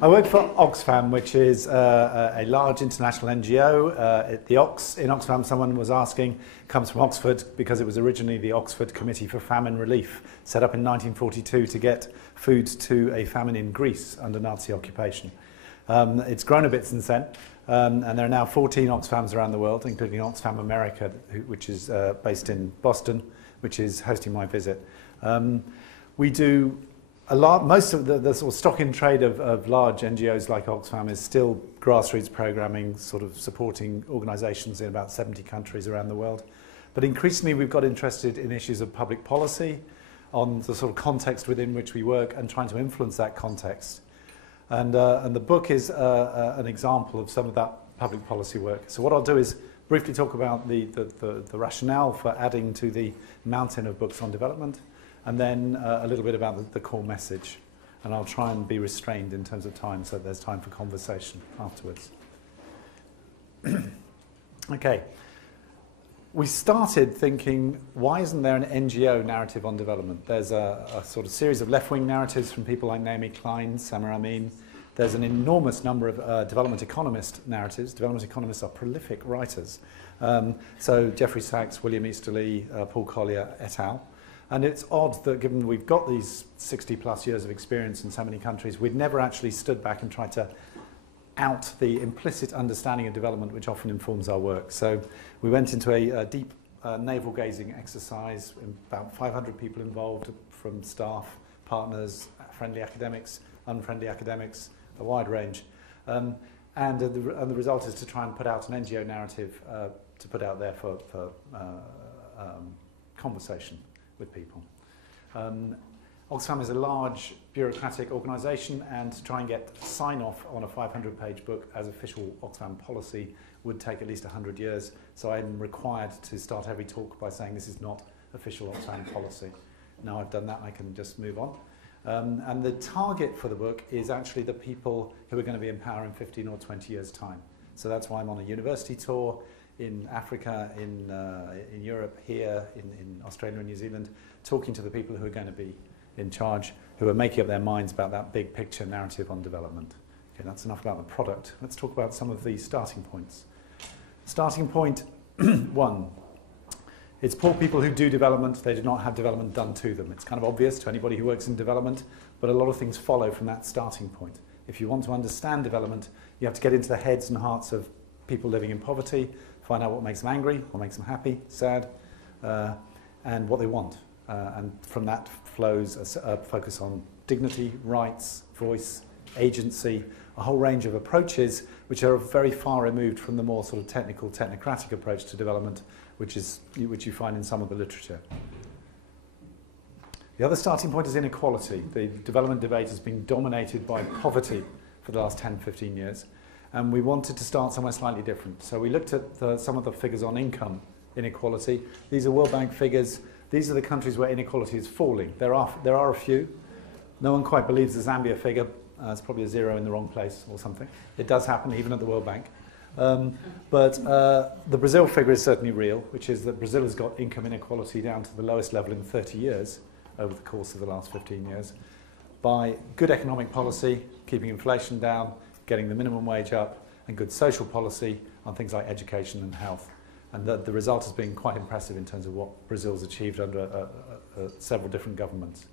I work for Oxfam, which is a large international NGO. The Ox in Oxfam, someone was asking, comes from Oxford because it was originally the Oxford Committee for Famine Relief, set up in 1942 to get food to a famine in Greece under Nazi occupation. It's grown a bit since then, and there are now 14 Oxfams around the world, including Oxfam America, which is based in Boston, which is hosting my visit. We do most of the sort of stock in trade of large NGOs like Oxfam is still grassroots programming, sort of supporting organisations in about 70 countries around the world. But increasingly we've got interested in issues of public policy, on the sort of context within which we work and trying to influence that context. And the book is an example of some of that public policy work. So what I'll do is briefly talk about the rationale for adding to the mountain of books on development, and then a little bit about the core message. And I'll try and be restrained in terms of time so there's time for conversation afterwards. Okay. We started thinking, why isn't there an NGO narrative on development? There's a sort of series of left-wing narratives from people like Naomi Klein, Samar Amin. There's an enormous number of development economist narratives. Development economists are prolific writers. So Jeffrey Sachs, William Easterly, Paul Collier, et al. And it's odd that given we've got these 60 plus years of experience in so many countries, we'd never actually stood back and tried to out the implicit understanding of development which often informs our work. So we went into a deep navel-gazing exercise, about 500 people involved from staff, partners, friendly academics, unfriendly academics, a wide range. And the result is to try and put out an NGO narrative to put out there for conversation with people. Oxfam is a large bureaucratic organisation, and to try and get sign-off on a 500-page book as official Oxfam policy would take at least 100 years. So I'm required to start every talk by saying this is not official Oxfam policy. Now I've done that, I can just move on. And the target for the book is actually the people who are going to be in power in 15 or 20 years' time. So that's why I'm on a university tour in Africa, in Europe, here, in Australia and New Zealand, talking to the people who are going to be in charge, who are making up their minds about that big picture narrative on development. Okay, that's enough about the product. Let's talk about some of the starting points. Starting point one. It's poor people who do development, they do not have development done to them. It's kind of obvious to anybody who works in development, but a lot of things follow from that starting point. If you want to understand development, you have to get into the heads and hearts of people living in poverty, find out what makes them angry, what makes them happy, sad, and what they want. And from that flows a focus on dignity, rights, voice, agency, a whole range of approaches which are very far removed from the more sort of technical, technocratic approach to development, which you find in some of the literature. The other starting point is inequality. The development debate has been dominated by poverty for the last 10, 15 years. And we wanted to start somewhere slightly different. So we looked at some of the figures on income inequality. These are World Bank figures. These are the countries where inequality is falling. There are a few. No one quite believes the Zambia figure. It's probably a zero in the wrong place or something. It does happen even at the World Bank. But the Brazil figure is certainly real, which is that Brazil has got income inequality down to the lowest level in 30 years over the course of the last 15 years by good economic policy, keeping inflation down, getting the minimum wage up, and good social policy on things like education and health. And the result has been quite impressive in terms of what Brazil's achieved under several different governments.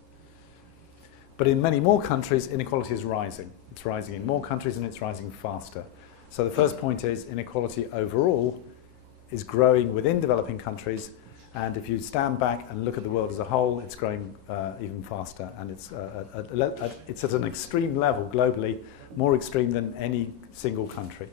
But in many more countries, inequality is rising. It's rising in more countries and it's rising faster. So the first point is inequality overall is growing within developing countries, and if you stand back and look at the world as a whole, it's growing even faster, and it's at an extreme level globally, more extreme than any single country.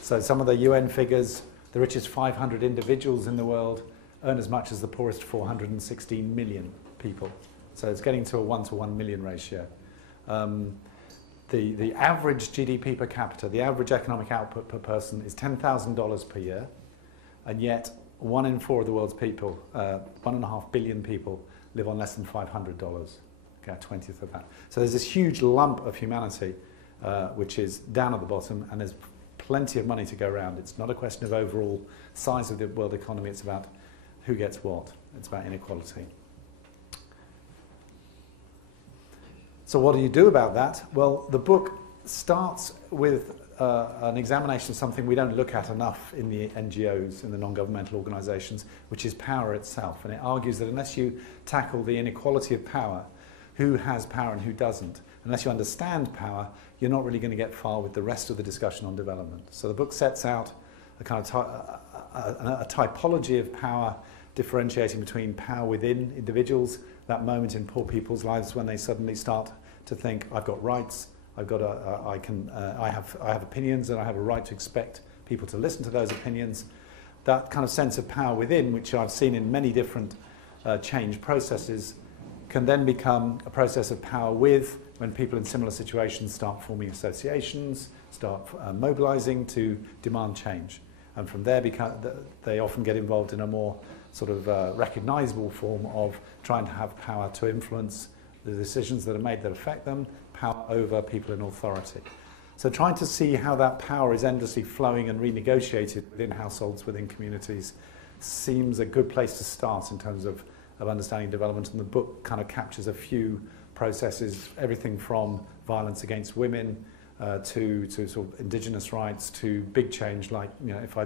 So some of the UN figures, the richest 500 individuals in the world earn as much as the poorest 416 million people. So it's getting to a 1 to 1 million ratio. The average GDP per capita, the average economic output per person is $10,000 per year, and yet 1 in 4 of the world's people, 1.5 billion people, live on less than $500, okay, a 20th of that. So there's this huge lump of humanity which is down at the bottom, and there's plenty of money to go around. It's not a question of overall size of the world economy, it's about who gets what. It's about inequality. So what do you do about that? Well, the book starts with an examination of something we don't look at enough in the NGOs, in the non-governmental organisations, which is power itself. And it argues that unless you tackle the inequality of power, who has power and who doesn't, unless you understand power, you're not really going to get far with the rest of the discussion on development. So the book sets out a kind of a typology of power, differentiating between power within individuals, that moment in poor people's lives when they suddenly start to think, I've got rights, I have opinions, and I have a right to expect people to listen to those opinions. That kind of sense of power within, which I've seen in many different change processes, can then become a process of power with, when people in similar situations start forming associations, start mobilising to demand change. And from there, they often get involved in a more sort of recognisable form of trying to have power to influence the decisions that are made that affect them, power over people in authority. So trying to see how that power is endlessly flowing and renegotiated within households, within communities, seems a good place to start in terms of understanding development. And the book kind of captures a few processes, everything from violence against women to sort of indigenous rights, to big change, like, you know, if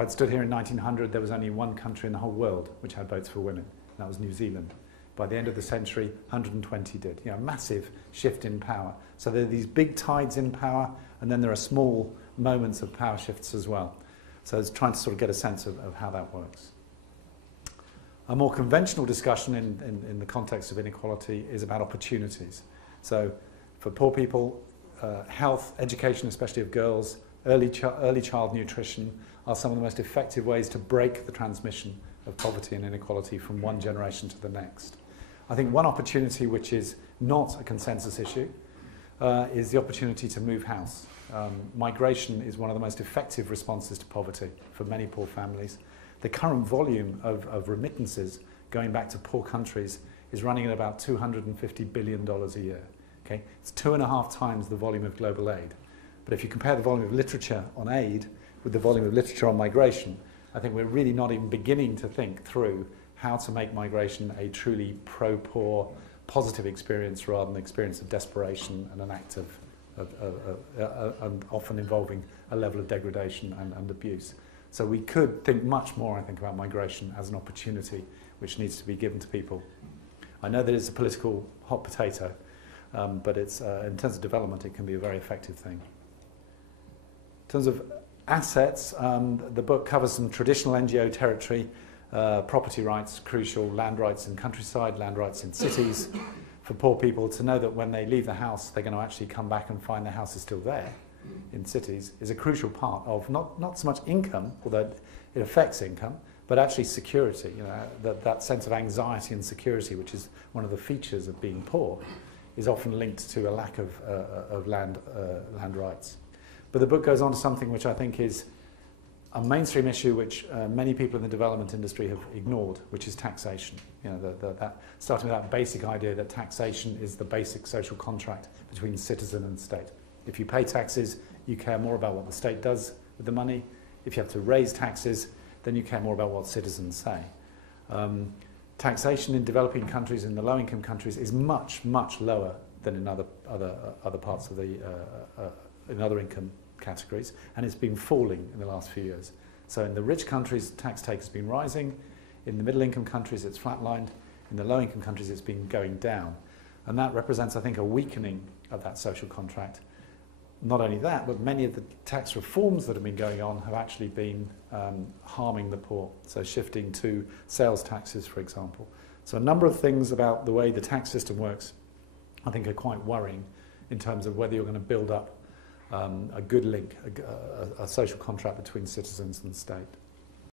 I'd stood here in 1900, there was only one country in the whole world which had votes for women, and that was New Zealand. By the end of the century, 120 did. You know, a massive shift in power. So there are these big tides in power, and then there are small moments of power shifts as well. So it's trying to sort of get a sense of how that works. A more conventional discussion in the context of inequality is about opportunities. So for poor people, health, education, especially of girls, early child nutrition are some of the most effective ways to break the transmission of poverty and inequality from one generation to the next. I think one opportunity which is not a consensus issue is the opportunity to move house. Migration is one of the most effective responses to poverty for many poor families. The current volume of remittances going back to poor countries is running at about $250 billion a year. Okay? It's 2.5 times the volume of global aid. But if you compare the volume of literature on aid with the volume of literature on migration, I think we're really not even beginning to think through how to make migration a truly pro-poor, positive experience rather than an experience of desperation and an act and often involving a level of degradation and abuse. So we could think much more, I think, about migration as an opportunity which needs to be given to people. I know that it's a political hot potato, but it's, in terms of development, it can be a very effective thing. In terms of assets, the book covers some traditional NGO territory, property rights, crucial, land rights in countryside, land rights in cities, for poor people to know that when they leave the house, they're going to actually come back and find their house is still there in cities, is a crucial part of not so much income, although it affects income, but actually security. You know, that sense of anxiety and security, which is one of the features of being poor, is often linked to a lack of land rights. But the book goes on to something which I think is a mainstream issue which many people in the development industry have ignored, which is taxation. You know, that starting with that basic idea that taxation is the basic social contract between citizen and state. If you pay taxes, you care more about what the state does with the money. If you have to raise taxes, then you care more about what citizens say. Taxation in developing countries, in the low-income countries, is much, much lower than in other parts of the in other income categories, and it's been falling in the last few years. So in the rich countries, tax take has been rising. In the middle-income countries, it's flatlined. In the low-income countries, it's been going down. And that represents, I think, a weakening of that social contract. Not only that, but many of the tax reforms that have been going on have actually been harming the poor. So shifting to sales taxes, for example. So a number of things about the way the tax system works, I think, are quite worrying in terms of whether you're going to build up a good link, a social contract between citizens and the state.